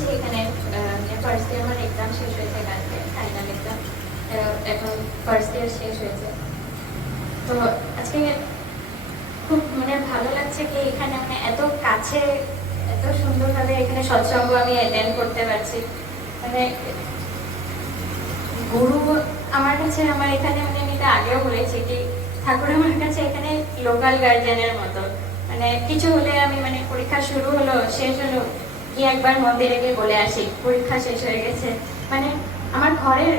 পড়ছি এখানে। First year আমার এক্সাম শেষ হয়েছে কালকে, ফাইনাল এক্সাম। এখন ফার্স্ট ইয়ার শেষ হয়েছে। তো আজকে খুব মানে ভালো লাগছে কি এখানে মানে এত কাছে, এত সুন্দরভাবে এখানে সৎসঙ্গ আমি অ্যাটেন্ড করতে পারছি। মানে গুরু আমার কাছে, আমার এখানে মানে আমি এটা আগেও বলেছি কি ঠাকুর আমার কাছে এখানে লোকাল গার্জিয়ানের মতো। মানে কিছু হলে আমি মানে পরীক্ষা শুরু হলো শেষ হলো কি একবার মন্দিরে গিয়ে বলে আসি পরীক্ষা শেষ হয়ে গেছে। মানে আমার ঘরের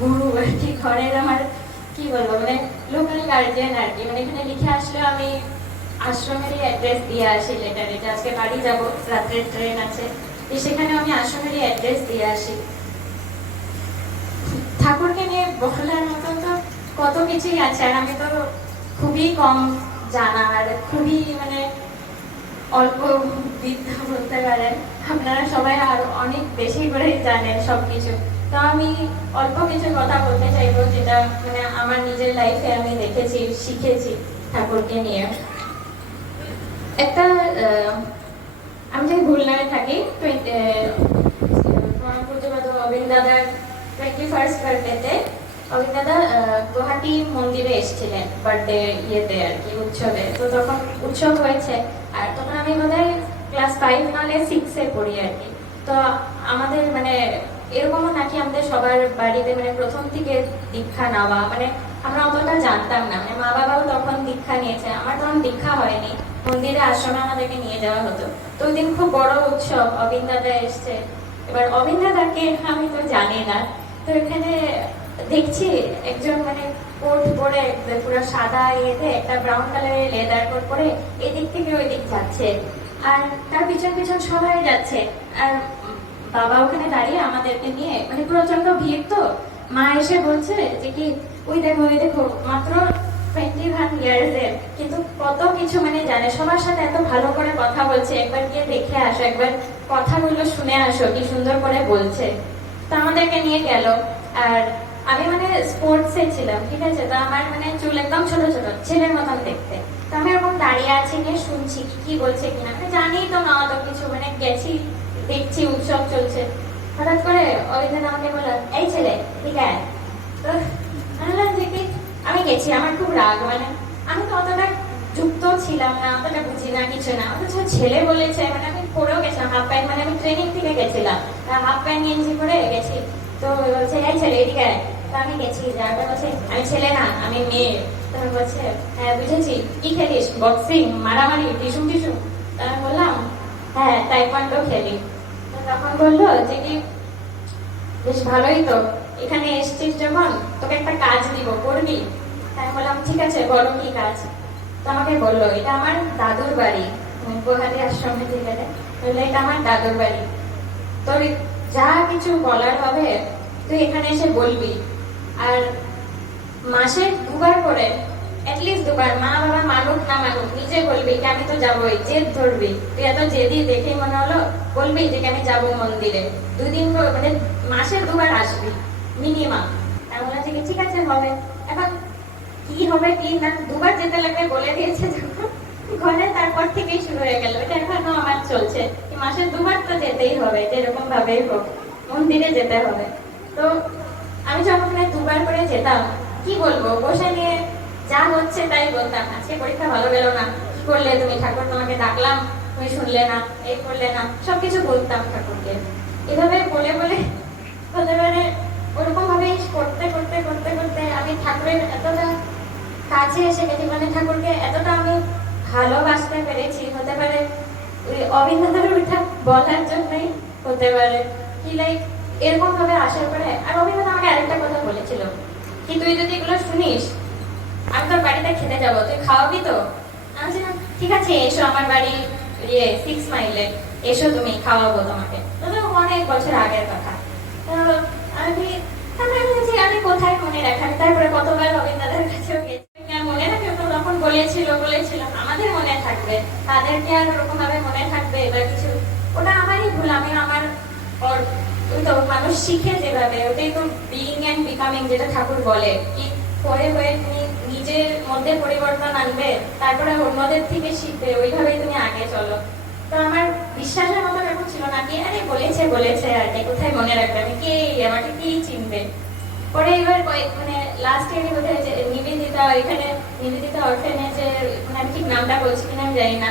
গুরু আর কি, ঘরের আমার কি বলবো মানে লোকাল গার্জিয়ান আর কি। মানে এখানে লিখে আসলে আমি আশ্রমেরই অ্যাড্রেস দিয়ে আসি লেটার, এটা আজকে বাড়ি যাব, রাত্রের ট্রেন আছে, সেখানে আমি আশ্রমেরই অ্যাড্রেস দিয়ে আসি। ঠাকুরকে নিয়ে বলার মতো তো কত কিছুই আছে, আর আমি তো খুবই কম জানা আর খুবই মানে অল্প বিদ্যা বলতে পারেন। আপনারা সবাই আরো অনেক বেশি করে জানেন সবকিছু। তো আমি অল্প কিছু কথা বলতে চাইবো যেটা মানে আমার নিজের লাইফে আমি দেখেছি, শিখেছি ঠাকুরকে নিয়ে। একটা আমি যদি ভুল নামে থাকি, অবিন দাদার 21st বার্থডেতে অবিন দাদা গুয়াহাটি মন্দিরে এসেছিলেন বার্থডে ইয়েতে আর কি, উৎসবে। তো তখন উৎসব হয়েছে, আর তখন আমি বোধহয় ক্লাস 5 নাহলে 6-এ পড়ি আর কি। তো আমাদের মানে এরকমও নাকি আমাদের সবার বাড়িতে মানে প্রথম থেকে দীক্ষা নেওয়া, মানে আমরা অতটা জানতাম না। মানে মা বাবাও তখন দীক্ষা নিয়েছে, আমার তখন দীক্ষা হয়নি। মন্দিরে আশ্রমে আমাদেরকে নিয়ে যাওয়া হতো। তো ওই দিন খুব বড় উৎসব, অবিন দাদা এসছে। এবার অবিন দাদাকে আমি তো জানি না, তো এখানে দেখছি একজন মানে কোট পরে পুরো সাদা ইয়েতে একটা ব্রাউন কালারের লেদার কোট পরে এদিক থেকে ওই দিক যাচ্ছে, আর তার পিছন পিছন সবাই যাচ্ছে। আর বাবা ওখানে দাঁড়িয়ে আমাদেরকে নিয়ে, মানে প্রচন্ড ভিড় তো, মা এসে বলছে যে কি ওই দেখো মাত্র 21 ইয়ার্স এর, কিন্তু কত কিছু মানে জানে, সবার সাথে এত ভালো করে কথা বলছে, একবার গিয়ে দেখে আসো, একবার কথাগুলো শুনে আসো কি সুন্দর করে বলছে। তো আমাদেরকে নিয়ে গেল। আর আমি মানে স্পোর্টসে ছিলাম, ঠিক আছে, তো আমার মানে চুল একদম ছোট ছোট ছেলের মতন দেখতে। তো আমি এরকম দাঁড়িয়ে আছি, নিয়ে শুনছি কি বলছে কিনা, মানে জানি তো না অত কিছু, মানে গেছি দেখছি উৎসব চলছে। হঠাৎ করে অরিন্দন আমাকে বলল, এই ছেলে ঠিক আছে। তো আমি গেছি, আমার খুব রাগ, মানে আমি তো অতটা যুক্ত ছিলাম না, অতটা বুঝি না কিছু না, অথচ ছেলে বলেছে, মানে আমি পরেও গেছিলাম হাফ প্যান্ট, মানে আমি ট্রেনিং থেকে গেছিলাম হাফ প্যান্ট গেঞ্জি পরে গেছি। তো বলছে এই ছেলে এদিকে। তো আমি গেছি, যাওয়াটা বলছে আমি ছেলে না আমি মেয়ে। তো বলছে হ্যাঁ বুঝেছি, কি খেলিস, বক্সিং, মারামারি, টিসুম টিসুম? তো আমি বললাম হ্যাঁ তাইকোয়ান্ডো খেলি। তো তখন বললো যে কি বেশ ভালোই তো, এখানে এসছিস যখন তোকে একটা কাজ দিব, করবি? তাই বললাম ঠিক আছে বলো কি কাজ। তো আমাকে বললো এটা আমার দাদুর বাড়ি, গুয়াহাটি আশ্রমে থেকে বললো এটা আমার দাদুর বাড়ি, তোর যা কিছু বলার হবে তুই এখানে এসে বলবি। আর মাসে 2বার করে, অ্যাটলিস্ট 2বার, মা বাবা মানুক না মানুক নিজে বলবি কি আমি তো যাবোই, জেদ ধরবি। তুই এত জেদি দেখেই মনে হলো, বলবি যে আমি যাবো মন্দিরে। 2 দিন মানে মাসে 2বার আসবি মিনিমাম। আমি বললাম ঠিক আছে হবে। এখন কি হবে কি না, 2বার যেতে লাগবে বলে দিয়েছে যখন ঘরে, তারপর থেকেই শুরু হয়ে গেল। এটা এখনো আমার চলছে, মাসে 2বার তো যেতেই হবে, যেরকম ভাবেই হোক মন্দিরে যেতে হবে। তো আমি যখন 2বার করে যেতাম, কি বলবো, বসে নিয়ে যা হচ্ছে তাই বলতাম, আজকে পরীক্ষা ভালো গেল না, কি করলে তুমি, ঠাকুর তোমাকে ডাকলাম তুমি শুনলে না, এই করলে না, সবকিছু বলতাম ঠাকুরকে। এভাবে বলে বলে হতে পারে ওরকম ভাবে করতে করতে করতে করতে আমি ঠাকুরের এতটা কাছে এসে গেছি, মানে ঠাকুরকে এতটা আমি ভালোবাসতে পেরেছি। হতে পারে ওই অভিজ্ঞতার ওইটা বলার জন্যই হতে পারে কি, লাইক এরকম ভাবে আসার পরে। আর অভিজ্ঞতা আমাকে আরেকটা কথা বলেছিল কি তুই যদি এগুলো শুনিস আমি তোর বাড়িতে খেতে যাবো, তুই খাওয়াবি তো? আমি বলছিলাম ঠিক আছে এসো আমার বাড়ি 6 মাইলে, এসো তুমি খাওয়াবো তোমাকে। তো অনেক বছর আগের কথা। তো আমি আমি কোথায় মনে রাখা, তারপরে কতবার অভিজ্ঞতার কাছেও গেছি, মনে রাখে তো তখন বলেছিল আমাদের মনে থাকবে, তাদেরকে আর ওরকম ভাবে মনে থাকবে বা কিছু, ওটা আমারই ভুল। আমি আমার ওই তো মানুষ শিখে যেভাবে, ওটাই তো বিইং এন্ড বিকামিং, যেটা ঠাকুর বলে কি পরে হয়ে তুমি নিজের মধ্যে পরিবর্তন আনবে, তারপরে অন্যদের থেকে শিখবে, ওইভাবেই তুমি আগে চলো। তো আমার বিশ্বাসের মতো এরকম ছিল না কি আরে বলেছে বলেছে আর কি, কোথায় মনে রাখবে, আমি কে, আমাকে কি চিনবে। পরে এবার মানে লাস্ট ইয়ারে বোধহয় যে নিবেদিতা, এখানে নিবেদিতা অরফেনেজে, মানে আমি ঠিক নামটা বলছি কিনা আমি জানি না,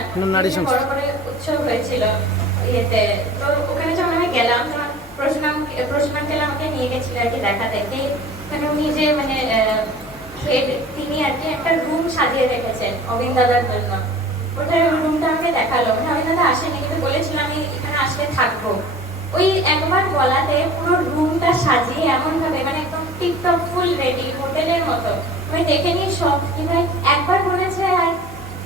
বড় করে উৎসব হয়েছিল ইয়েতে। তো ওখানে যখন আমি গেলাম তখন প্রশ্নাঙ্কেল আমাকে নিয়ে গেছিল আর কি দেখাতে, কি মানে উনি যে মানে হেড, তিনি আর কি একটা রুম সাজিয়ে রেখেছেন অবিন দাদার জন্য। ওটার রুমটা আমাকে দেখালো, মানে অবিন দাদা আসেনি কিন্তু বলেছিল আমি এখানে আসলে থাকবো। ওই একবার বলাতে পুরো রুমটা সাজিয়ে এমন ভাবে, মানে একদম টিপটপ ফুল রেডি, হোটেলের মতো। আমি দেখে নিয়ে সব, কি ভাই একবার বলেছে আর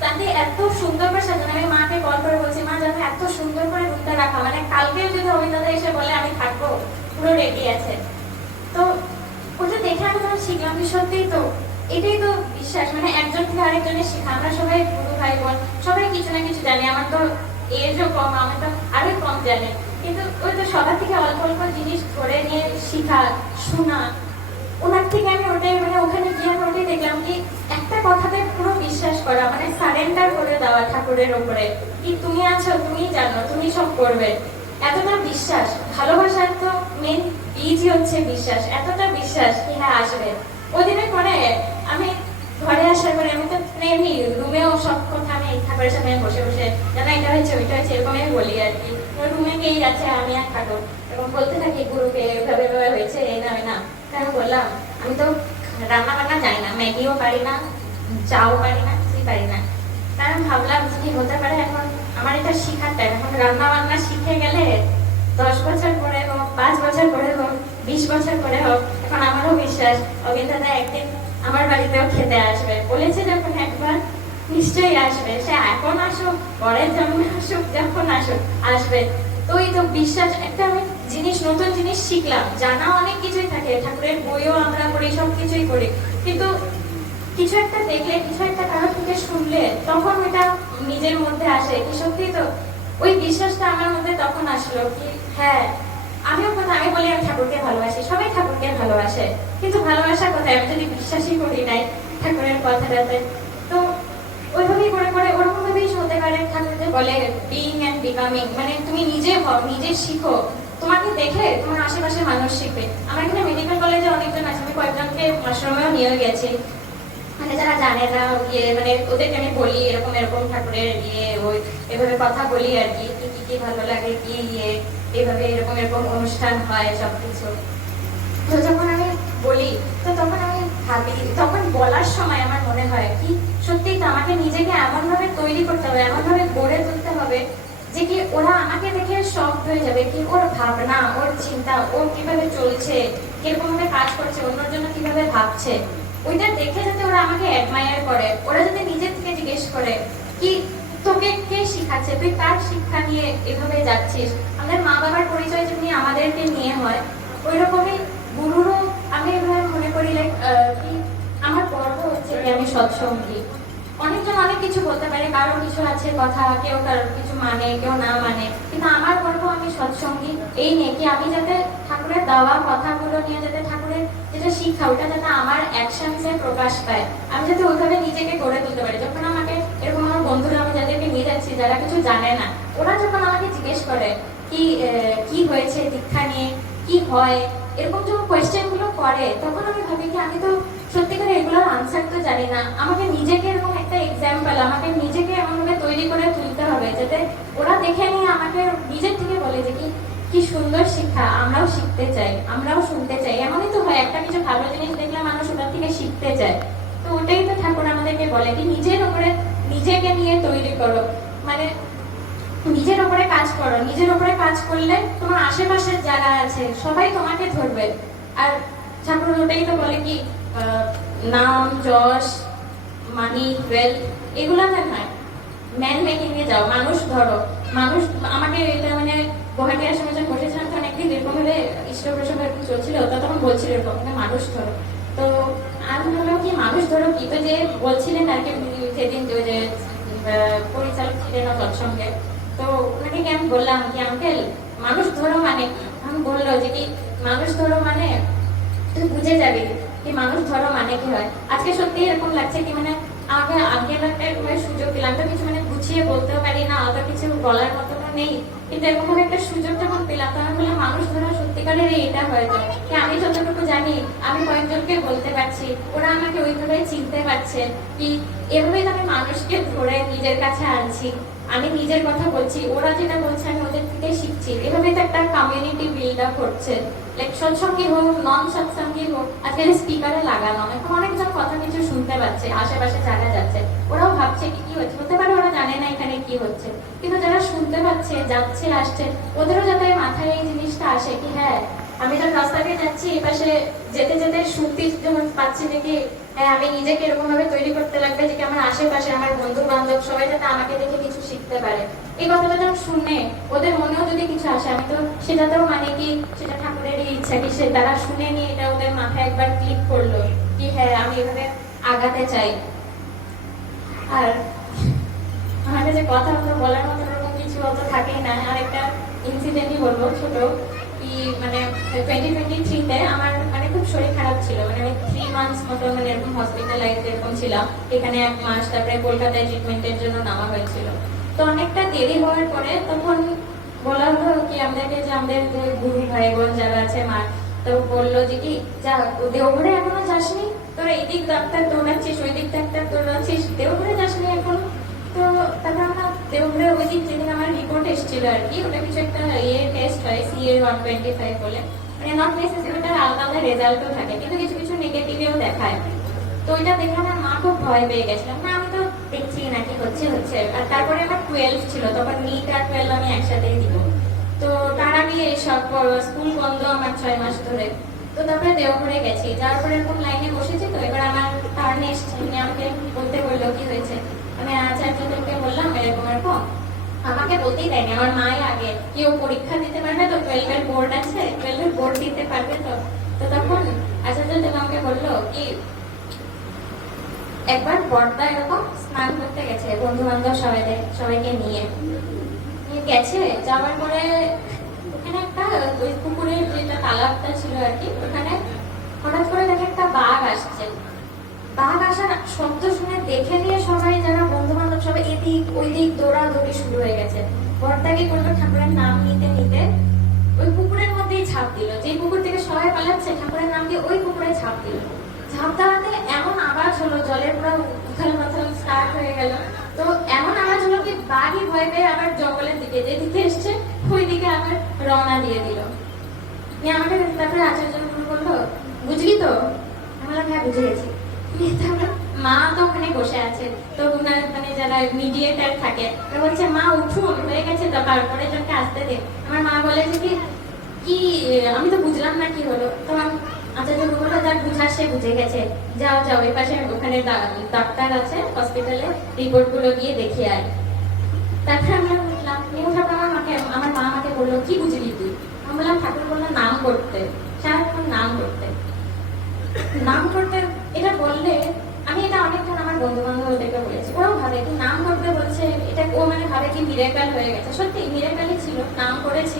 তাতে এত সুন্দর করে সাজানো। আমি মাকে কল করে বলছি, মা জানো এত সুন্দর করে রুমটা রাখা, মানে কালকেও যদি অবিন দাদা এসে বলে আমি থাকবো, পুরো রেডি আছে। তো ওটা দেখে আমি তখন শিখলাম যে সত্যিই তো এটাই তো বিশ্বাস, মানে একজন থেকে আরেকজনের শেখা। আমরা সবাই গুরু ভাই বোন, সবাই কিছু না কিছু জানি। আমার তো এজও কম, আমার তো আরো কম জানে, কিন্তু ওই তো সবার থেকে অল্প অল্প জিনিস ধরে নিয়ে শিখা, শোনা। ওনার থেকে আমি ওটাই, মানে ওখানে গিয়ে আমি ওটাই দেখলাম কি একটা কথাতে পুরো বিশ্বাস করা, মানে সারেন্ডার করে দেওয়া ঠাকুরের ওপরে, কি তুমি আছো, তুমি জানো, তুমি সব করবে। এতটা বিশ্বাস, ভালোবাসার তো মেন বীজই হচ্ছে বিশ্বাস। এতটা বিশ্বাস কি হ্যাঁ আসবে। ওই দিনের পরে আমি ঘরে আসার পরে আমি তো এমনি রুমেও সব কথা আমি ঠাকুরের সামনে বসে বসে জানা এটা হয়েছে ওইটা হয়েছে এরকম আমি বলি আর কি। রুমে গিয়েই যাচ্ছে আমি আর ঠাকুর এরকম বলতে থাকি গুরুকে এভাবে এভাবে হয়েছে এই না না। কারণ বললাম আমি তো রান্না বান্না জানি না, ম্যাগিও পারি না, চাও পারি না, কিছুই পারি না। কারণ ভাবলাম কি হতে পারে এখন আমার এটা শিখার টাইম। এখন রান্না বান্না শিখে গেলে 10 বছর পরে হোক, 5 বছর পরে হোক, 20 বছর পরে হোক, এখন আমারও বিশ্বাস অবিন দাদা একদিন আমার বাড়িতেও খেতে আসবে। বলেছে যখন একবার, নিশ্চয়ই আসবে। সে এখন আসুক, পরের জন্মে আসুক, যখন আসুক আসবে। তো এই তো বিশ্বাস, একটা আমি জিনিস, নতুন জিনিস শিখলাম। জানা অনেক কিছুই থাকে, ঠাকুরের বইও আমরা পড়ি, সব কিছুই করি, কিন্তু কিছু একটা দেখলে, কিছু একটা কারো থেকে শুনলে তখন ওইটা নিজের মধ্যে আসে কি সত্যি তো ওই বিশ্বাসটা আমার মধ্যে তখন আসলো কি হ্যাঁ আমিও কোথায়, আমি বলি আমি ঠাকুরকে ভালোবাসি, সবাই ঠাকুরকে ভালোবাসে, কিন্তু ভালোবাসা কোথায় আমি যদি বিশ্বাসই করি নাই ঠাকুরের কথাটাতে। তো ওইভাবেই করে করে ওরকম ভাবেই হতে পারে। ঠাকুর যে বলে বিইং অ্যান্ড বিকামিং, মানে তুমি নিজে হও, নিজে শিখো, তোমাকে দেখে তোমার আশেপাশে মানুষ শিখবে। আমার এখানে মেডিকেল কলেজে অনেকজন আছে, আমি কয়েকজনকে আশ্রমেও নিয়ে গেছি, মানে যারা জানে না ইয়ে, মানে ওদেরকে আমি বলি এরকম এরকম ঠাকুরের ইয়ে ওই এভাবে কথা বলি আর কি, কি কি ভালো লাগে, কি ইয়ে এইভাবে এরকম এরকম অনুষ্ঠান হয় সবকিছু। তো যখন আমি বলি তো তখন আমি ভাবি, তখন বলার সময় আমার মনে হয় কি সত্যি তো আমাকে নিজেকে এমন ভাবে তৈরি করতে হবে, এমন ভাবে গড়ে তুলতে হবে যে কি ওরা আমাকে দেখে শক হয়ে যাবে, কি ওর ভাবনা, ওর চিন্তা, ও কিভাবে চলছে, কিরকম ভাবে কাজ করছে, অন্যর জন্য কিভাবে ভাবছে, ওইটা দেখে যাতে ওরা আমাকে অ্যাডমায়ার করে। ওরা যাতে নিজের থেকে জিজ্ঞেস করে কি তোকে কে শিখাচ্ছে, তুই কার শিক্ষা নিয়ে এভাবে যাচ্ছিস। আমাদের মা বাবার পরিচয় যেমনি আমাদেরকে নিয়ে হয়, ওই রকমই গুরুরও আমি এভাবে মনে করি লাইক কি আমার গর্ব হচ্ছে যে আমি সৎসঙ্গী। অনেকজন অনেক কিছু বলতে পারে, কারো কিছু আছে কথা, কেউ কারোর কিছু মানে, কেউ না মানে, কিন্তু আমার গর্ব আমি সৎসঙ্গী এই নিয়ে কি আমি যাতে ঠাকুরের দেওয়া কথাগুলো নিয়ে, যাতে ঠাকুরের যেটা শিক্ষা ওটা যাতে আমার অ্যাকশনসে প্রকাশ পায়, আমি যাতে ওইভাবে নিজেকে গড়ে তুলতে পারি। যখন আমাকে এরকম আমার বন্ধুরা, আমি যাদেরকে নিয়ে যাচ্ছি যারা কিছু জানে না, ওরা যখন আমাকে জিজ্ঞেস করে কি কি হয়েছে দীক্ষা নিয়ে, কি হয়, এরকম যখন কোয়েশ্চেন গুলো করে, তখন আমি ভাবি কি আমি তো সত্যিকারে এগুলোর আনসার তো জানি না। আমাকে নিজেকে এরকম একটা এক্সাম্পল, আমাকে নিজেকে এমনভাবে তৈরি করে তুলতে হবে যাতে ওরা দেখে নিয়ে আমাকে নিজের থেকে বলে যে কি সুন্দর শিক্ষা, আমরাও শিখতে চাই, আমরাও শুনতে চাই। এমনই তো হয়, একটা কিছু ভালো জিনিস দেখলে মানুষ ওটার থেকে শিখতে চায়। তো ওটাই তো ঠাকুর আমাদেরকে বলে কি নিজের উপরে নিজেকে নিয়ে তৈরি করো, মানে নিজের উপরে কাজ করো। নিজের উপরে কাজ করলে তোমার আশেপাশের যারা আছে সবাই তোমাকে ধরবে। আর ঠাকুর ওটাই তো বলে কি নাম যশ মানি ওয়েলথ এগুলাতে নয়, ম্যান মেকিং এ যাও, মানুষ ধরো। মানুষ আমাকে এটা মানে গুয়াহাটি আসামে যখন বসেছিলাম তখন একদিন এরকম ভাবে ঈশ্বর প্রসঙ্গ এরকম চলছিল, তো তখন বলছিল এরকম মানুষ ধরো। তো আমি ভাবলাম কি মানুষ ধরো কি, তো যে বলছিলেন আর কি যেদিন যে পরিচালক ছিলেন সৎসঙ্গে, তো ওনাকে কি আমি বললাম কি আঙ্কেল মানুষ ধরো মানে, আমি বললো যে কি মানুষ ধরো মানে তুই বুঝে যাবি কি মানুষ ধরো মানে কি হয়। আজকে সত্যি এরকম লাগছে কি মানে আমাকে আঙ্কেল একটা সুযোগ দিলাম, তো কিছু মানে গুছিয়ে বলতেও পারি না, অত কিছু বলার মতনও নেই, কিন্তু এরকম ভাবে একটা সুযোগ যখন পেলাম তখন বললাম মানুষ ধরা সত্যিকারের এটা হয়তো কি আমি যতটুকু জানি আমি কয়েকজনকে বলতে পারছি, ওরা আমাকে ওইভাবে চিনতে পারছে, কি এভাবেই তো আমি মানুষকে ধরে নিজের কাছে আনছি, আমি নিজের কথা বলছি, ওরা যেটা বলছে আমি ওদের থেকে শিখছি, এভাবেই তো একটা কমিউনিটি বিল্ড আপ হচ্ছে। লাইক সৎসঙ্গী হোক নন সৎসঙ্গী হোক, আজকে স্পিকারে লাগানো এখন অনেকজন কথা কিছু শুনতে পাচ্ছে, আশেপাশে যারা যাচ্ছে ওরাও ভাবছে কি কি হচ্ছে, হতে পারে ওরা জানে না এখানে কি হচ্ছে, কিন্তু যারা শুনতে পাচ্ছে যাচ্ছে আসছে ওদেরও যাতে মাথায় এই জিনিসটা আসে কি হ্যাঁ আমি যখন রাস্তা দিয়ে যাচ্ছি এই পাশে যেতে যেতে শুনতে যখন পাচ্ছি দেখি হ্যাঁ আমি নিজেকে এরকম ভাবে তৈরি করতে লাগবে যে আমার আশেপাশে আমার বন্ধু বান্ধব সবাই যাতে আমাকে দেখে কিছু শিখতে পারে। এই কথাটা যখন শুনে ওদের মনেও যদি কিছু আসে, আমি তো সেটাতেও মানে কি সেটা ঠাকুরেরই ইচ্ছা কি সে তারা শুনে নিয়ে এটা ওদের মাথায় একবার ক্লিক করলো কি হ্যাঁ আমি এভাবে আগাতে চাই। আর আমার কাছে কথা বলার মতো এরকম কিছু অত থাকেই না। আর একটা ইনসিডেন্টই বলবো ছোট, কি মানে 2023-তে আমার মানে খুব শরীর খারাপ ছিল, মানে আমি 3 মান্থস মতো মানে এরকম হসপিটালাইজ এরকম ছিলাম, এখানে 1 মাস, তারপরে কলকাতায় ট্রিটমেন্টের জন্য নামা হয়েছিল। তো অনেকটা দেরি হওয়ার পরে তখন বলা হলো কি আমাদেরকে যে আমাদের যে গুরু ভাই বোন যারা আছে মা, তো বললো যে কি যা দেওঘরে এখনো যাসনি, তোর এই দিক ডাক্তার দৌড়াচ্ছিস ওই দিক ডাক্তার দৌড়াচ্ছিস, দেওঘরে যাসনি এখন। তো তারপর আমরা দেওঘরে ওই দিন যেদিন আমার রিপোর্ট এসেছিল আর কি, ওটা কিছু একটা টেস্ট হয় CA-125 বলে, মানে নট নেসেসারি ওটার আলাদা আলাদা রেজাল্টও থাকে কিন্তু কিছু কিছু নেগেটিভেও দেখায়। তো ওইটা দেখে আমার মা খুব ভয় পেয়ে গেছিলাম, না আমি তো দেখছি নাকি হচ্ছে হচ্ছে। আর তারপরে আমার 12 ছিল, তখন নিট আর 12 আমি একসাথেই দিব। তো তার আগে সব স্কুল বন্ধ আমার 6 মাস ধরে। তো তারপরে দেওঘরে গেছি, যাওয়ার পরে এরকম লাইনে বসেছি, তো এবার আমার টার্ন এসছে, আমাকে বলতে বললো কি হয়েছে, আমি আচার্যদেরকে বললাম এরকম এরকম, আমাকে বলতেই দেয়নি, আমার মাই আগে কেউ পরীক্ষা দিতে পারবে তো, 12 এর বোর্ড আছে, 12 এর বোর্ড দিতে পারবে তো। তো তখন আচার্যদেব আমাকে বললো কি একবার বর্দা এরকম স্নান করতে গেছে বন্ধু বান্ধব সবাইকে নিয়ে গেছে, যাওয়ার পরে ওখানে একটা ওই পুকুরের যেটা তালাবটা ছিল আর কি, ওখানে হঠাৎ করে দেখে একটা বাঘ আসছে। বাঘ আসার শব্দ শুনে দেখে নিয়ে সবাই যারা বন্ধু বান্ধব সবাই এদিক ওই দিক দৌড়াদৌড়ি শুরু হয়ে গেছে। বর্দাকে করলো ঠাকুরের নাম নিতে নিতে ওই পুকুরের মধ্যেই ঝাঁপ দিল, যে পুকুর থেকে সবাই পালাচ্ছে ঠাকুরের নাম দিয়ে ওই পুকুরে ঝাঁপ দিল। ঝাঁপ দেওয়াতে এমন আওয়াজ হলো, জলের পুরো উথাল মাথাল স্টার্ট হয়ে গেল। তো এমন আওয়াজ হলো কি বাঘই ভয় পেয়ে আবার জঙ্গলের দিকে যেদিকে এসছে ওই দিকে আবার রওনা দিয়ে দিল। আমাকে তারপরে আচার্য বললো বুঝলি তো, আমি বললাম হ্যাঁ বুঝে গেছি। মা তো ওখানে বসে আছে, তো মানে যারা মিডিয়েটার থাকে বলছে মা উঠুন হয়ে গেছে, তো তারপরে জনকে আসতে দে। আমার মা বলে যে কি আমি তো বুঝলাম না কি হলো। তো আচার্য বললো যার বুঝার সে বুঝে গেছে, যাও যাও এই পাশে ওখানে ডাক্তার আছে হসপিটালে, রিপোর্ট গুলো গিয়ে দেখে আয়। তারপরে আমরা বুঝলাম ঠাকুর আমার মা আমাকে বললো কি বুঝলি তুই, আমি বললাম ঠাকুর বললো নাম করতে, সারাক্ষণ নাম করতে নাম করতে। এটা বললে আমি এটা অনেকক্ষণ আমার বন্ধু বান্ধবদেরকে বলেছি, ওরাও ভাবে কি নাম করতে বলছে এটা, ও মানে ভাবে কি মিরাকেল হয়ে গেছে। সত্যি মিরাকেলই ছিল, নাম করেছি।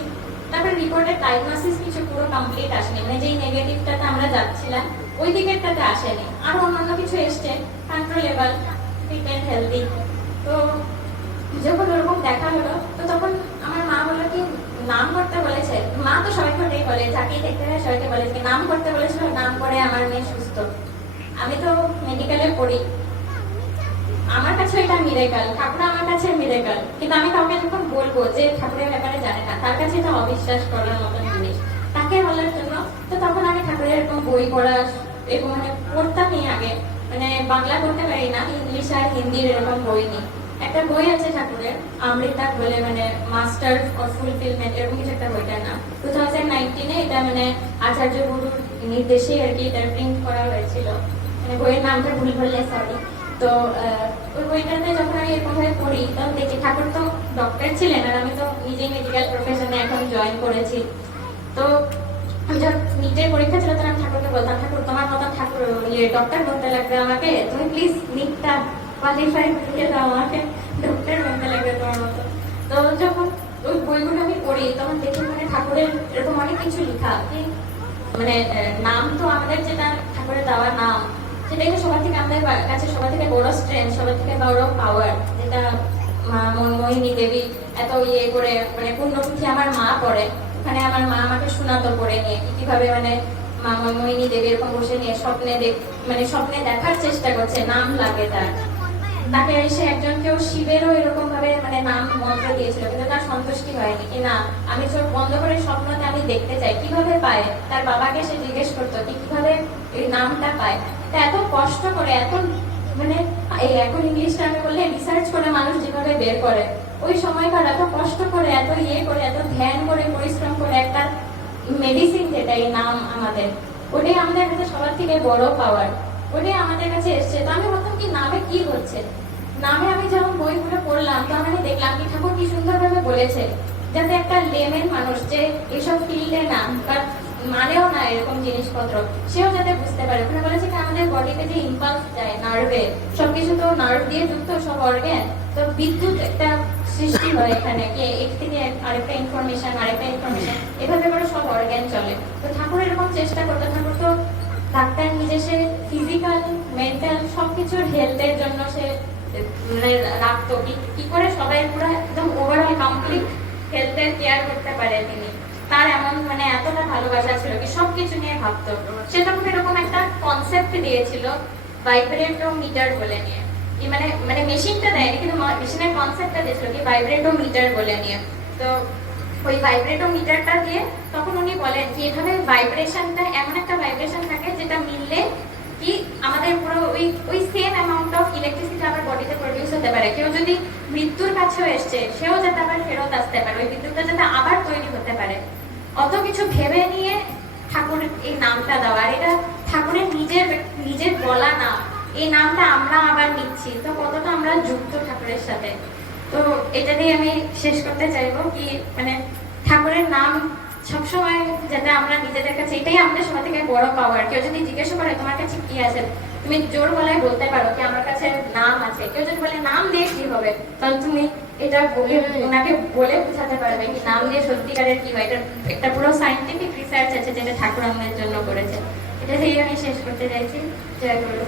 তারপরে রিপোর্টের ডায়াগনোসিস কিছু পুরো কমপ্লিট আসেনি, মানে যেই নেগেটিভটাতে আমরা যাচ্ছিলাম ওই দিকেরটাতে আসেনি, আর অন্যান্য কিছু এসছে কন্ট্রোলেবল, ট্রিটমেন্ট হেলদি। তো যখন ওরকম দেখা হলো তো তখন আমার মা বললো কি নাম করতে বলেছে, মা তো সবাইকে ওটাই বলে, যাকেই দেখতে হয় সবাইকে বলে কি নাম করতে বলেছিল, নাম করে আমার মেয়ে সুস্থ। আমি তো মেডিকেলে পড়ি, আমার কাছে এটা মিরাকেল, ঠাকুর আমার কাছে মিরাকেল, কিন্তু আমি কাউকে যখন বলবো যে ঠাকুরের ব্যাপারে জানে না তার কাছে এটা অবিশ্বাস করার মতন জিনিস, তাকে বলার জন্য। তো তখন আমি ঠাকুরের এরকম বই পড়া এরকম মানে পড়তামই আগে, মানে বাংলা পড়তে পারি না, ইংলিশ আর হিন্দির এরকম বই নিই। একটা বই আছে ঠাকুরের অমৃতা বলে, মানে মাস্টার অফ ফুলফিলমেন্ট এরকম কিছু একটা বইটার নাম, 2019-এ এটা মানে আচার্য গুরুর নির্দেশে আর কি এটা প্রিন্ট করা হয়েছিল, মানে বইয়ের নামটা ভুল বললে সরি। তো ওই বইটাতে যখন আমি এরকমভাবে পড়ি তখন দেখি ঠাকুর তো ডক্টর ছিলেন, আর আমি তো নিজেই মেডিকেল প্রফেশনে এখন জয়েন করেছি। তো আমি যখন নিটের পরীক্ষা ছিল তখন আমি ঠাকুরকে বলতাম ঠাকুর তোমার মতন ঠাকুর ডক্টর বলতে লাগবে আমাকে, তুমি প্লিজ নিটটা কোয়ালিফাই করে দাও, আমাকে ডক্টর বলতে লাগবে তোমার মতো। তো যখন ওই বইগুলো আমি পড়ি তখন দেখি মানে ঠাকুরের এরকম অনেক কিছু লেখা, মানে নাম তো আমাদের যেটা ঠাকুরের দেওয়া নাম সেটাই তো সবার থেকে আমাদের কাছে সবার থেকে বড় স্ট্রেংথ, সবার থেকে বড় পাওয়ার, যেটা মা মোহিনী দেবী এত ইয়ে করে মানে পূর্ণপুঁথি আমার মা পড়ে, ওখানে আমার মা আমাকে শোনাতো পড়ে নিয়ে কিভাবে মানে মা মৈনী দেবী এরকম বসে নিয়ে মানে স্বপ্নে দেখার চেষ্টা করছে, নাম লাগে তাকে এসে একজন কেউ শিবেরও এরকম ভাবে মানে নাম মন্ত্র দিয়েছিল, কিন্তু তার সন্তুষ্টি হয়নি কি না আমি চোখ বন্ধ করে স্বপ্নতে আমি দেখতে চাই কিভাবে পায়। তার বাবাকে সে জিজ্ঞেস করতো কি কিভাবে এই নামটা পায়। তা এত কষ্ট করে এত মানে এই এখন ইংলিশটা আমি বললে রিসার্চ করে মানুষ যেভাবে বের করে, ওই সময়কার এত কষ্ট করে এত ইয়ে করে এত ধ্যান করে পরিশ্রম করে একটা মেডিসিন যেটা এই নাম আমাদের, ওটাই আমাদের কাছে সবার থেকে বড় পাওয়ার, ওটাই আমাদের কাছে এসছে। তো আমি ভাবতাম কি নামে কি হচ্ছে, নামে আমি যখন বইগুলো পড়লাম তো আমি দেখলাম কি ঠাকুর কি সুন্দরভাবে বলেছে যাতে একটা লেমেন মানুষ যে এইসব ফিল্ডে না বা মানেও না এরকম জিনিসপত্র, সেও যাতে বুঝতে পারে। ওখানে বলেছে কি আমাদের বডিতে যে ইম্পালস যায় নার্ভে, সবকিছু তো নার্ভ দিয়ে যুক্ত সব অর্গ্যান, তো বিদ্যুৎ একটা সৃষ্টি হয় এখানে কি এক থেকে আরেকটা ইনফরমেশন এভাবে করে সব অর্গ্যান চলে। তো ঠাকুর এরকম চেষ্টা করতো, ঠাকুর তো ডাক্তার নিজে সে ফিজিক্যাল মেন্টাল সবকিছুর হেলথের জন্য সে মানে রাখতো কি করে সবাই পুরো একদম ওভারঅল কমপ্লিট হেলথের কেয়ার করতে পারে তিনি, তার এমন মানে এতটা ভালোবাসা ছিল কি সবকিছু নিয়ে ভাবতো। সে তখন এরকম একটা কনসেপ্ট দিয়েছিল ভাইব্রেটোমিটার বলে নিয়ে, মানে মানে মেশিনটা দেয়নি কিন্তু মেশিনের কনসেপ্টটা দিয়েছিল কি ভাইব্রেটোমিটার বলে নিয়ে। তো ওই ভাইব্রেটোমিটারটা দিয়ে তখন উনি বলেন কি এভাবে ভাইব্রেশনটা এমন একটা ভাইব্রেশন থাকে যেটা মিললে কি আমাদের পুরো ওই ওই সেম অ্যামাউন্ট অফ ইলেকট্রিসিটি আমার বডিতে প্রডিউস হতে পারে। কেউ যদি মৃত্যুর কাছেও এসছে সেও যাতে আবার ফেরত আসতে পারে, ওই বিদ্যুৎটা যাতে আবার তৈরি হতে পারে, অত কিছু ভেবে নিয়ে ঠাকুর এই নামটা দেওয়া। আর এটা ঠাকুরের নিজের বলা নাম, এই নামটা আমরা আবার নিচ্ছি, তো কতটা আমরা যুক্ত ঠাকুরের সাথে। তো এটা দিয়ে আমি শেষ করতে চাইবো কি মানে ঠাকুরের নাম সবসময় যাতে আমরা নিজেদের কাছে, এটাই আমাদের সবার থেকে বড় পাওয়ার। কেউ যদি জিজ্ঞেস করে তোমার কাছে কি আছে, তুমি জোর গলায় বলতে পারো কি আমার কাছে নাম আছে। কেউ যদি বলে নাম দিয়ে কি হবে, তাহলে তুমি এটা বলে ওনাকে বলে বোঝাতে পারবে কি নাম দিয়ে সত্যিকারের কি হয়। এটা একটা পুরো সাইন্টিফিক রিসার্চ আছে যেটা ঠাকুর আমাদের জন্য করেছে। এটা দিয়ে আমি শেষ করতে চাইছি। জয় গুরু।